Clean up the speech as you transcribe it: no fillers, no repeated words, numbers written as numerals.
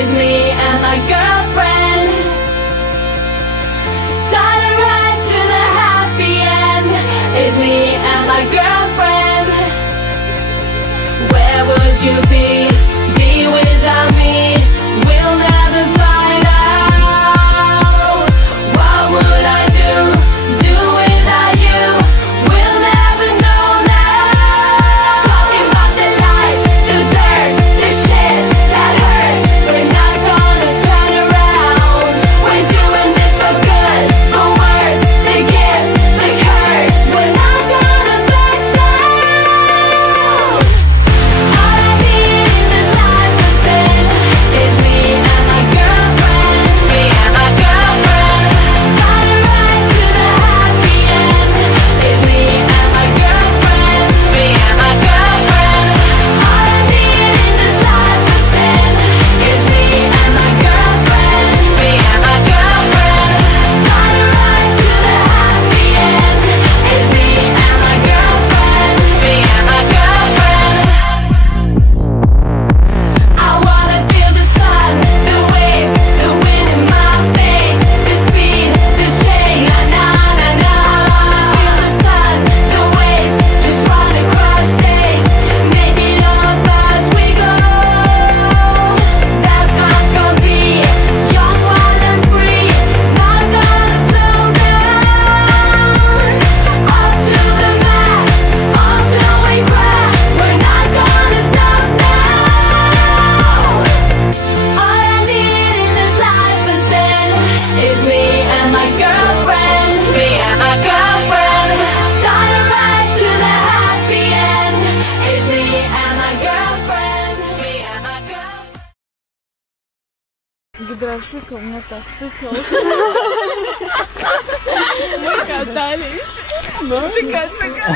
is me and my girlfriend. Tied a ride to the happy end is me and my girlfriend. Where would you be without me? We'll never find out. What would I do without you? We'll never know now. Talking about the lies, the dirt, the shit that hurts. We're not gonna turn around. We're doing this for good, for worse, the gift, the curse. We're not gonna back down. All I need in this life is sin. Is me and my girlfriend. Me and my girlfriend. Tied a ride to the happy end. Is me and my girlfriend. Me and my girlfriend. All I need in this life is sin. Is me and my girlfriend. Me and my girlfriend. Tied a ride to the happy end. Is me and my girlfriend. Me and my girlfriend. I wanna feel the sun, the waves, the wind in my face, the speed, the change, na na na. I wanna feel the sun, the waves, just run across states, make it up as we go. That's how it's gonna be, young, wild and free, not gonna slow down. Up to the max, until we crash, we're not gonna stop now. All I need in this life is sin. Is me and my girlfriend. Me and my girlfriend. Tied a ride to the happy end. Is me and my girlfriend. Me and my girlfriend. Гидроцикл, мотоцикл. Мы катались. Цыка-цыка.